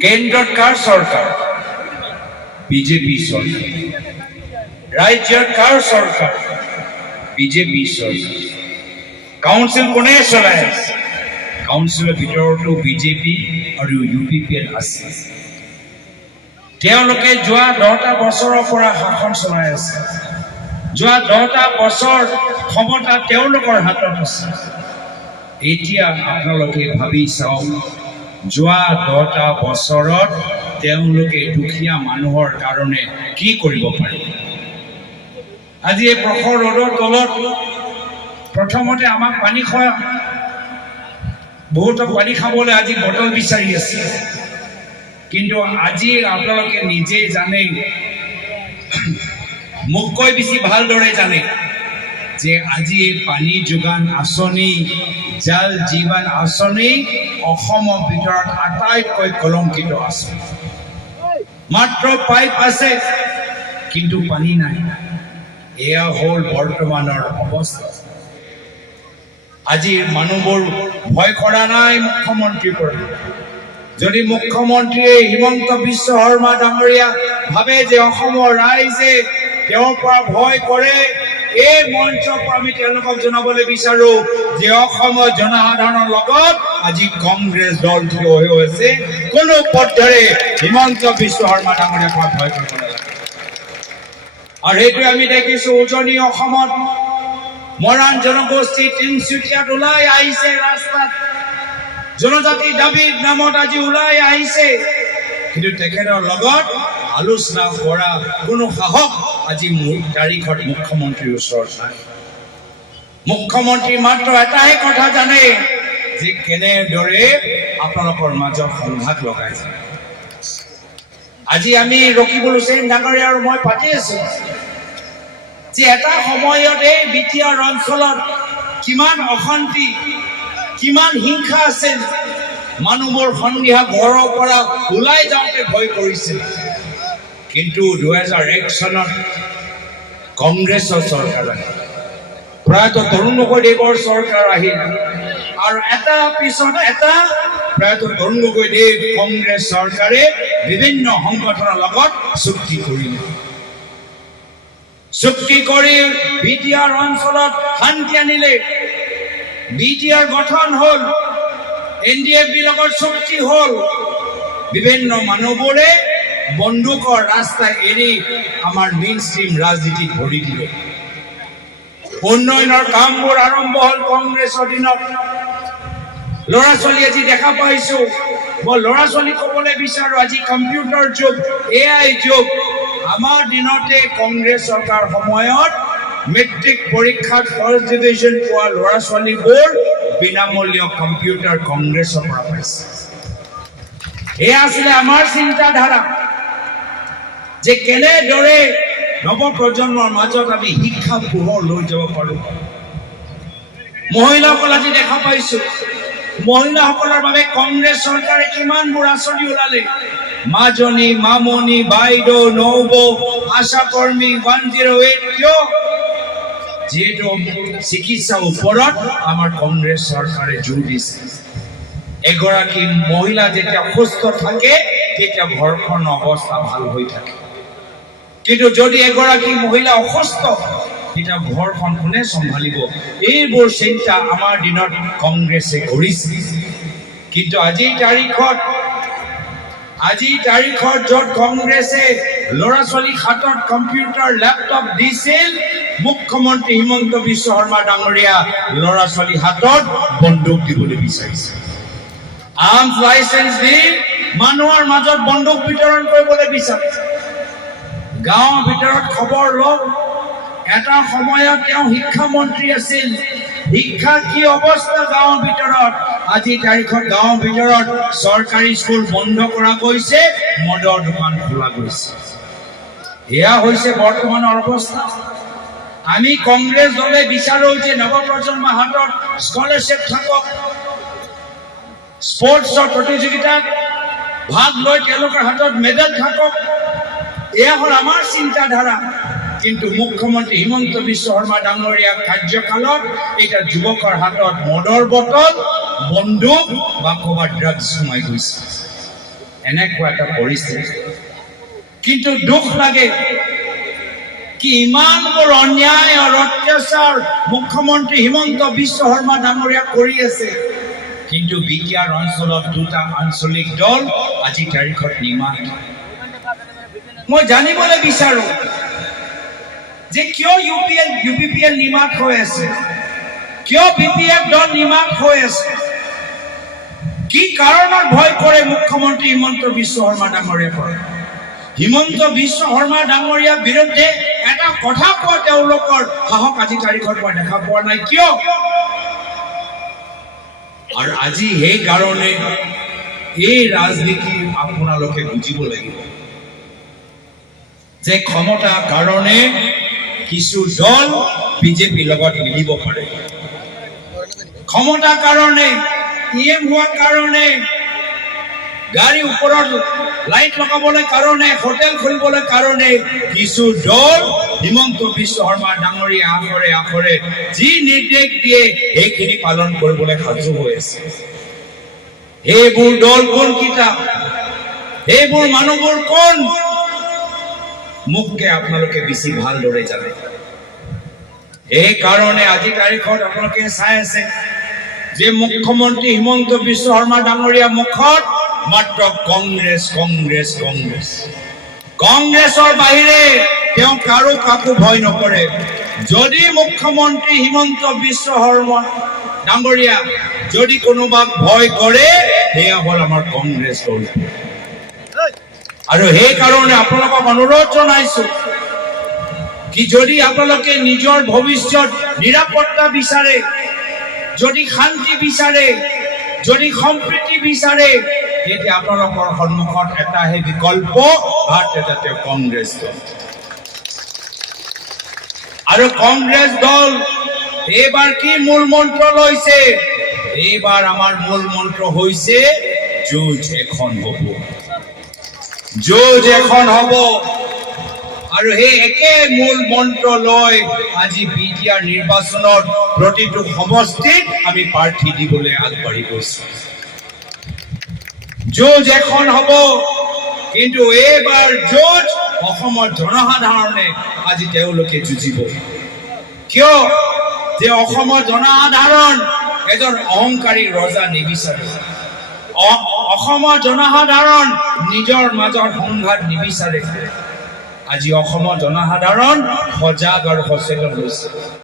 কেন্দ্ৰত কাৰ চৰকাৰ? বিজেপি চৰকাৰ। ৰাজ্যৰ কাৰ চৰকাৰ? বিজেপি চৰকাৰ। কাউন্সিল কোনে চলাই আছে? কাউন্সিলৰ ভিতৰতো বিজেপি আৰু UPPL আছে। তেওঁলোকে যোৱা 10টা বছৰৰ পৰা শাসন চলাই আছে। যোৱা 10টা বছৰ ক্ষমতা তেওঁলোকৰ হাতত আছে। এতিয়া আপোনালোকে ভাবি চাওক, যোৱা 10টা বছৰত তেওঁলোকে দুখীয়া মানুহৰ কাৰণে কি কৰিব পাৰে? আজি এই প্ৰখৰ ৰ'দৰ তলত প্ৰথমতে আমাক পানী খোৱা, বহুতো পানী খাবলৈ আজি বটল বিচাৰি আছে। কিন্তু আজি আপোনালোকে নিজে জানে, মোতকৈ বেছি ভালদৰে জানে যে আজি এই পানী যোগান আঁচনি, জল জীৱন আঁচনি অসমৰ ভিতৰত আটাইতকৈ কলংকিত আঁচনি। মাত্ৰ পাইপ আছে কিন্তু পানী নাই। এয়া হ'ল বৰ্তমানৰ অৱস্থা। আজি মানুহবোৰ ভয় কৰা নাই মুখ্যমন্ত্ৰীৰ পৰা। যদি মুখ্যমন্ত্ৰীয়ে হিমন্ত বিশ্ব শৰ্মা ডাঙৰীয়া ভাবে যে অসমৰ ৰাইজে তেওঁৰ পৰা ভয় কৰে, এই মঞ্চৰ পৰা আমি তেওঁলোকক জনাবলৈ বিচাৰো যে অসমৰ জনসাধাৰণৰ লগত আজি কংগ্ৰেছ দল থিয় হৈ আছে। কোনো পদ্ধতিৰে হিমন্ত বিশ্ব শৰ্মা ডাঙৰীয়াক ভয় কৰিব নালাগে। আৰু এইটোৱে আমি দেখিছো উজনি অসমত মৰাণ জনগোষ্ঠী তিনিচুকীয়াত ওলাই আহিছে, ৰাস্তাত জনজাতি দাবীৰ নামত আজি ওলাই আহিছে। কিন্তু তেখেতৰ লগত আলোচনা কৰা কোনো সাহস আজি তাৰিখত মুখ্যমন্ত্ৰীৰ ওচৰত নাই। মুখ্যমন্ত্ৰী মাত্ৰ এটাই কথা জানে যে কেনেদৰে আপোনালোকৰ মাজত সংঘাত লগাইছে। আজি আমি ৰকিবুল হুছেইন ডাঙৰীয়া আৰু মই পাতি আছো যে এটা সময়ত এই বিটিআৰ অঞ্চলত কিমান অশান্তি, কিমান হিংসা আছিল। মানুহবোৰ সন্ধিয়া ঘৰৰ পৰা ওলাই যাওঁতে ভয় কৰিছিল। কিন্তু 2001 চনত কংগ্ৰেছৰ চৰকাৰ আহিল, প্ৰায়তঃ তৰুণ গগৈদেৱৰ চৰকাৰ আহিল, আৰু এটা পিছত এটা প্ৰায়তঃ তৰুণ গগৈদেৱ কংগ্ৰেছ চৰকাৰে বিভিন্ন সংগঠনৰ লগত চুক্তি কৰিলে। চুক্তি কৰি বিটিআৰ অঞ্চলত শান্তি আনিলে। বিটিআৰ গঠন হ'ল, NDFBৰ লগত চুক্তি হ'ল। বিভিন্ন মানুহবোৰে বন্দুকৰ ৰাস্তা এৰি আমাৰ মেইন ষ্ট্ৰীম ৰাজনীতিত ভৰি দিলে। উন্নয়নৰ কামবোৰ আৰম্ভ হ'ল কংগ্ৰেছৰ দিনত। ল'ৰা ছোৱালী আজি দেখা পাইছো, মই ল'ৰা ছোৱালী ক'বলৈ বিচাৰো আজি কম্পিউটাৰ যুগ, AI যুগ। আমাৰ দিনতে কংগ্ৰেছ চৰকাৰ সময়ত মেট্ৰিক পৰীক্ষাত ফাৰ্ষ্ট ডিভিজন পোৱা ল'ৰা ছোৱালীবোৰ বিনামূলীয় কম্পিউটাৰ কংগ্ৰেছৰ পৰা পাইছে। এয়া আছিলে আমাৰ চিন্তাধাৰা যে কেনেদৰে নৱপ্ৰজন্মৰ মাজত আমি শিক্ষা পোহৰ লৈ যাব পাৰো। মহিলাসকল আজি দেখা পাইছো, মহিলাসকলৰ বাবে কংগ্ৰেছ চৰকাৰে কিমানবোৰ আঁচনি ওলালে। মাজনী, মামনি, বাইদেউ, নবৌ, আশা কৰ্মী, 108। কিয়? যিহেতু চিকিৎসাৰ ওপৰত আমাৰ কংগ্ৰেছ চৰকাৰে জোৰ দিছে। এগৰাকী মহিলা যেতিয়া সুস্থ থাকে তেতিয়া ঘৰখনৰ অৱস্থা ভাল হৈ থাকে। কিন্তু যদি এগৰাকী মহিলা অসুস্থ তেতিয়া ঘৰখন কোনে চম্ভালিব? এইবোৰ চিন্তা আমাৰ দিনত কংগ্ৰেছে কৰিছে। কিন্তু আজিৰ তাৰিখত য'ত কংগ্ৰেছে ল'ৰা ছোৱালীৰ হাতত কম্পিউটাৰ লেপটপ দিছিল, মুখ্যমন্ত্ৰী হিমন্ত বিশ্ব শৰ্মা ডাঙৰীয়া ল'ৰা ছোৱালীৰ হাতত বন্দুক দিবলৈ বিচাৰিছে। আৰ্মছ লাইচেন্স দি মানুহৰ মাজত বন্দুক বিতৰণ কৰিবলৈ বিচাৰিছে। গাঁৱৰ ভিতৰত খবৰ লওক, এটা সময়ত তেওঁ শিক্ষামন্ত্ৰী আছিল। শিক্ষা কি অৱস্থা গাঁৱৰ ভিতৰত? আজি তাৰিখত গাঁৱৰ ভিতৰত চৰকাৰী স্কুল বন্ধ কৰা গৈছে, মদৰ দোকান খোলা গৈছে। এয়া হৈছে বৰ্তমানৰ অৱস্থা। আমি কংগ্ৰেছ দলে বিচাৰো যে নৱপ্ৰজন্মৰ হাতত স্কলাৰশ্বিপ থাকক, স্পৰ্টছৰ প্ৰতিযোগিতাত ভাগ লৈ তেওঁলোকৰ হাতত মেডেল থাকক। এয়া হ'ল আমাৰ চিন্তাধাৰা। কিন্তু মুখ্যমন্ত্ৰী হিমন্ত বিশ্ব শৰ্মা ডাঙৰীয়া কাৰ্যকালত এটা যুৱকৰ হাতত মদৰ বটল, বন্দুক বা ক'ৰবাত ড্ৰাগছ সোমাই গৈছে। এনেকুৱা এটা পৰিস্থিতি। কিন্তু দুখ লাগে কি ইমানবোৰ অন্যায় আৰু অত্যাচাৰ মুখ্যমন্ত্ৰী হিমন্ত বিশ্ব শৰ্মা ডাঙৰীয়া কৰি আছে, কিন্তু বিটিআৰ অঞ্চলত দুটা আঞ্চলিক দল আজি তাৰিখত নিমাত। মই জানিবলৈ বিচাৰো যে কিয় UPPL নিমাত হৈ আছে, কিয় BPF দল নিমাত হৈ আছে, কি কাৰণত ভয় কৰে মুখ্যমন্ত্ৰী হিমন্ত বিশ্ব শৰ্মা ডাঙৰীয়া কৰে। হিমন্ত বিশ্ব শৰ্মা ডাঙৰীয়াৰ বিৰুদ্ধে এটা কথা কোৱা তেওঁলোকৰ সাহস আজি তাৰিখত মই দেখা পোৱা নাই। কিয়? আৰু আজি সেই কাৰণে এই ৰাজনীতি আপোনালোকে বুজিব লাগিব যে ক্ষমতাৰ কাৰণে কিছু দল বিজেপিৰ লগত মিলিব পাৰে, ক্ষমতাৰ কাৰণে EM হোৱাৰ কাৰণে, গাড়ী ওপৰত লাইট লগাবলৈ কাৰণে, হোটেল খুলিবলৈ কাৰণে কিছু দল হিমন্ত বিশ্ব শৰ্মা ডাঙৰীয়া আখৰে আখৰে যি নিৰ্দেশ দিয়ে সেইখিনি পালন কৰিবলৈ সাজু হৈ আছে। সেইবোৰ দল কোনকেইটা, সেইবোৰ মানুহবোৰ কোন, মোককে আপোনালোকে বেছি ভালদৰে জানে। এই কাৰণে আজি তাৰিখত আপোনালোকে চাই আছে যে মুখ্যমন্ত্ৰী হিমন্ত বিশ্ব শৰ্মা ডাঙৰীয়া মুখত মাত্ৰ কংগ্ৰেছ কংগ্ৰেছ কংগ্ৰেছ, কংগ্ৰেছৰ বাহিৰে তেওঁ কাকো ভয় নকৰে। যদি মুখ্যমন্ত্ৰী হিমন্ত বিশ্ব শৰ্মা ডাঙৰীয়া যদি কোনোবাক ভয় কৰে সেয়া হ'ল আমাৰ কংগ্ৰেছ দল। আৰু সেইকাৰণে আপোনালোকক অনুৰোধ জনাইছো কি যদি আপোনালোকে নিজৰ ভৱিষ্যত নিৰাপত্তা বিচাৰে, যদি শান্তি বিচাৰে, যদি সম্প্ৰীতি বিচাৰে, তেতিয়া আপোনালোকৰ সন্মুখত এটাহে বিকল্প, এটা তেওঁ কংগ্ৰেছ দল। আৰু কংগ্ৰেছ দল এইবাৰ কি মূল মন্ত্ৰ লৈছে? এইবাৰ আমাৰ মূল মন্ত্ৰ হৈছে যুঁজ এখন হ'ব, যুঁজ এখন হ'ব। আৰু সেই একে মূল মন্ত্ৰ লৈ আজি বিটিআৰ নিৰ্বাচনত প্ৰতিটো সমষ্টিত আমি প্ৰাৰ্থী দিবলৈ আগবাঢ়ি গৈছো। যুঁজ এখন হ'ব, কিন্তু এইবাৰ যুঁজ অসমৰ জনসাধাৰণে আজি তেওঁলোকে যুঁজিব। কিয়? যে অসমৰ জনসাধাৰণ এজন অহংকাৰী ৰজা নিবিচাৰে, অসমৰ জনসাধাৰণ নিজৰ মাজৰ সংঘাত নিবিচাৰে। আজি অসমৰ জনসাধাৰণ সজাগ আৰু সচেতন হৈছে।